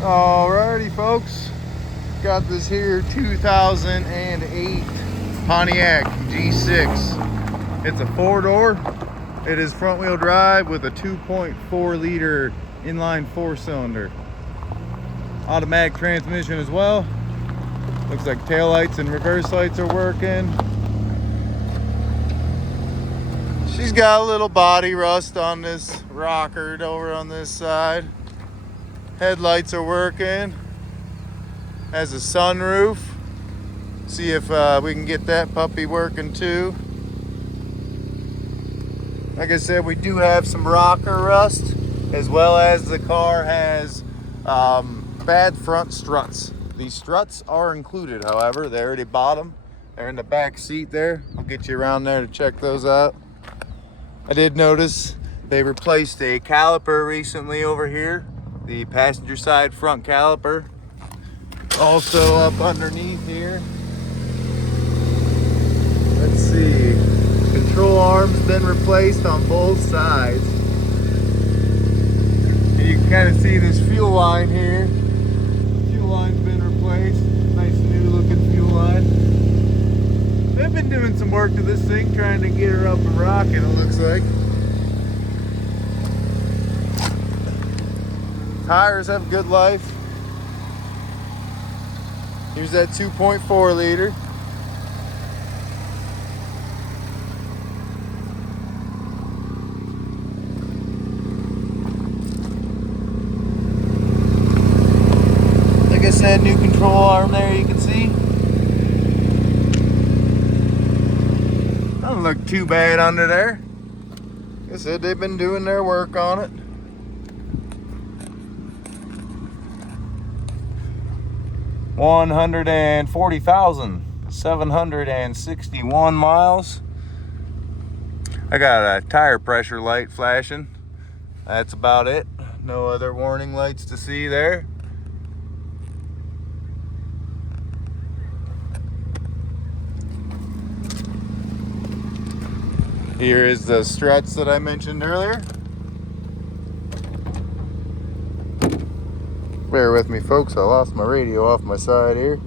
Alrighty folks, got this here 2008 Pontiac G6. It's a 4-door. It is front wheel drive with a 2.4 liter inline 4-cylinder. Automatic transmission as well. Looks like tail lights and reverse lights are working. She's got a little body rust on this rocker over on this side. Headlights are working. Has a sunroof. See if we can get that puppy working too. Like I said, we do have some rocker rust, as well as the car has bad front struts. These struts are included, however. They already bought them. They're in the back seat there. I'll get you around there to check those out. I did notice they replaced a caliper recently over here. The passenger side front caliper. Also up underneath here. Let's see. Control arm's been replaced on both sides. And you can kind of see this fuel line here. Fuel line's been replaced. Nice new looking fuel line. They've been doing some work to this thing, trying to get her up and rocking, it looks like. Tires have good life. Here's that 2.4 liter. Like I said, new control arm there, you can see. Doesn't look too bad under there. Like I said, they've been doing their work on it. 140,761 miles. I got a tire pressure light flashing. That's about it. No other warning lights to see there. Here is the struts that I mentioned earlier. Bear with me, folks. I lost my radio off my side here.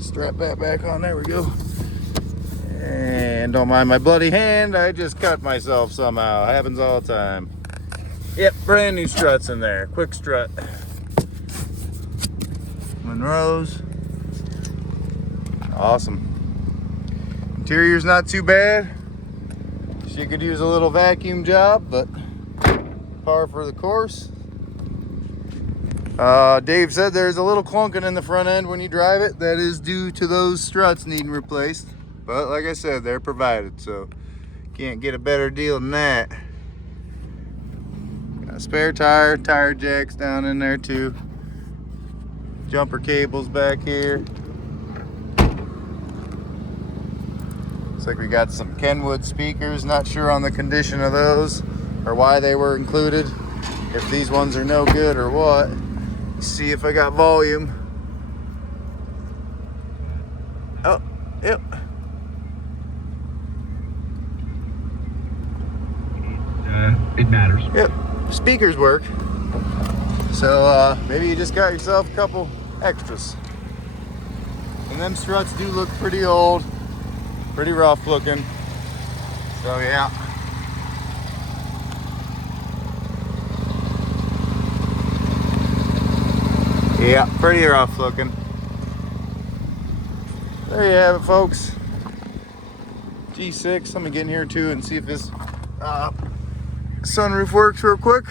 Strap that back on. There we go. And don't mind my bloody hand. I just cut myself somehow. Happens all the time. Yep, brand new struts in there. Quick strut. Monroe's. Awesome. Interior's not too bad. She could use a little vacuum job, but par for the course. Dave said there's a little clunking in the front end when you drive it. That is due to those struts needing replaced. But like I said, they're provided, so can't get a better deal than that. Got a spare tire, tire jacks down in there too. Jumper cables back here. Looks like we got some Kenwood speakers. Not sure on the condition of those or why they were included. If these ones are no good or what. See if I got volume. Oh, yep. It matters. Yep, speakers work. So maybe you just got yourself a couple extras. And them struts do look pretty old, pretty rough looking. So yeah. Yeah, pretty rough looking. There you have it, folks. G6. Let me get in here too and see if this sunroof works real quick.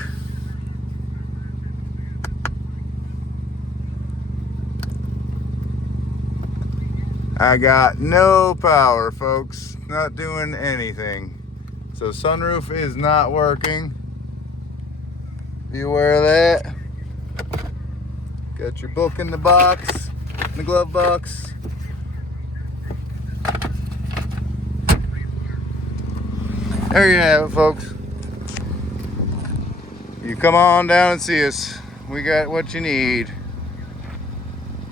I got no power, folks. Not doing anything. So sunroof is not working. Be aware of that. Got your book in the box, in the glove box. There you have it, folks. You come on down and see us. We got what you need.